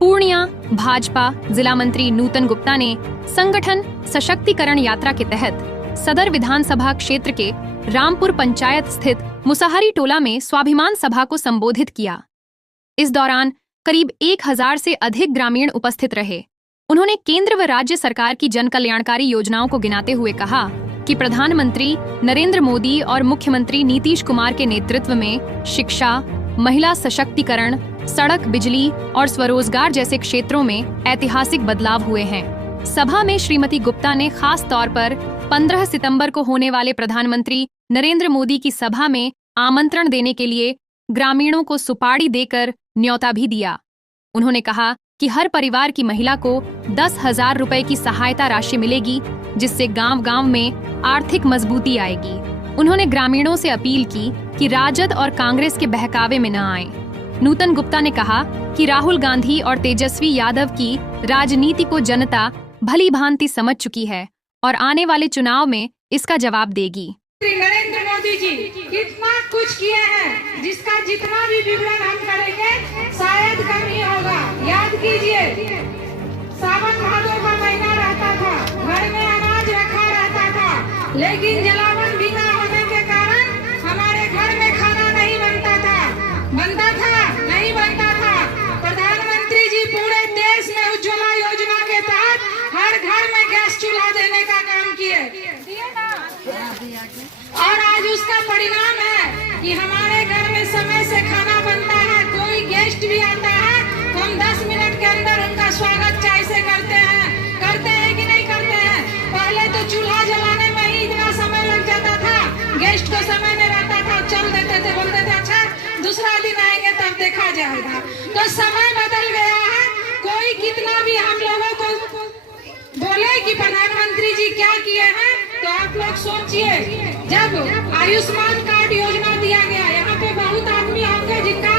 पूर्णिया भाजपा जिला मंत्री नूतन गुप्ता ने संगठन सशक्तिकरण यात्रा के तहत सदर विधानसभा क्षेत्र के रामपुर पंचायत स्थित मुसहरी टोला में स्वाभिमान सभा को संबोधित किया। इस दौरान करीब 1000 से अधिक ग्रामीण उपस्थित रहे। उन्होंने केंद्र व राज्य सरकार की जन कल्याणकारी योजनाओं को गिनाते हुए कहा कि प्रधानमंत्री नरेंद्र मोदी और मुख्यमंत्री नीतीश कुमार के नेतृत्व में शिक्षा, महिला सशक्तिकरण, सड़क, बिजली और स्वरोजगार जैसे क्षेत्रों में ऐतिहासिक बदलाव हुए हैं। सभा में श्रीमती गुप्ता ने खास तौर पर 15 सितंबर को होने वाले प्रधानमंत्री नरेंद्र मोदी की सभा में आमंत्रण देने के लिए ग्रामीणों को सुपारी देकर न्योता भी दिया। उन्होंने कहा कि हर परिवार की महिला को 10,000 रुपए की सहायता राशि मिलेगी, जिससे गांव-गांव में आर्थिक मजबूती आएगी। उन्होंने ग्रामीणों से अपील की कि राजद और कांग्रेस के बहकावे में न आएं। नूतन गुप्ता ने कहा कि राहुल गांधी और तेजस्वी यादव की राजनीति को जनता भली भांति समझ चुकी है और आने वाले चुनाव में इसका जवाब देगी। नरेंद्र मोदी जी कितना कुछ किए हैं, जिसका जितना भी विवरण हम करेंगे शायद कम ही होगा। याद कीजिए, सावन भादो का महीना रहता था, घर में अनाज रखा रहता था, लेकिन जलावन भी न होने के कारण हमारे घर में खाना नहीं बनता था। नहीं बनता था। प्रधानमंत्री जी पूरे देश में उज्ज्वला योजना के तहत हर घर में गैस चूल्हा देने का काम किए और आज उसका परिणाम है कि हमारे घर में समय से खाना बनता है। कोई गेस्ट भी आता है तो हम 10 मिनट के अंदर उनका स्वागत चाय से करते हैं कि नहीं करते हैं। पहले तो चूल्हा जलाने में ही इतना समय लग जाता था, गेस्ट को समय नहीं रहता था, चल देते थे, बोलते थे अच्छा दूसरा दिन आएंगे तब देखा जाएगा। तो समय बदल गया है। कोई कितना भी हम लोगों को बोले कि प्रधानमंत्री जी क्या किए हैं, तो आप लोग सोचिए, जब आयुष्मान कार्ड योजना दिया गया, यहाँ पे बहुत आदमी होंगे जिनका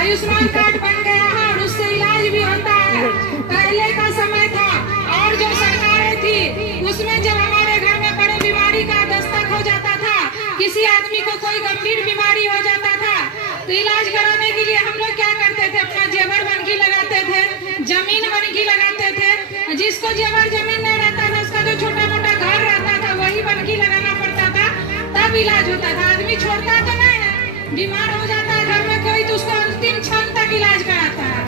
आयुष्मान कार्ड बन गया है और उससे इलाज भी होता है। पहले का समय था और जो सरकारें थी उसमें जब हमारे घर में बड़े बीमारी का दस्तक हो जाता था, किसी आदमी को कोई गंभीर बीमारी हो जाता था, तो इलाज कराने के लिए हम लोग क्या करते थे, अपना जेवर बनकी लगाते थे, जमीन बनकी लगाते थे। जिसको जेवर जमीन नहीं रहता था, उसका जो छोटा मोटा घर रहता था वही बनकी लगाना पड़ता था, तब इलाज होता था। आदमी छोड़ता तो नहीं है, बीमार हो जाता है घर में कोई तो उसको अंतिम क्षण तक इलाज कराता है।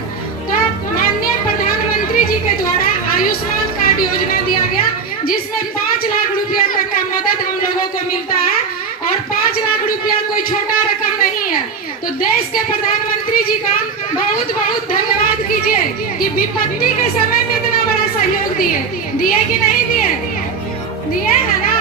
तो माननीय प्रधानमंत्री जी के द्वारा आयुष्मान कार्ड योजना दिया गया, जिसमें 5 लाख रुपया तक का मदद हम लोगों को मिलता है और 5 लाख रुपया कोई छोटा रकम नहीं है। तो देश के प्रधानमंत्री जी का बहुत बहुत धन्यवाद कीजिए कि विपत्ति के समय में इतना बड़ा सहयोग दिए कि नहीं दिए है ना।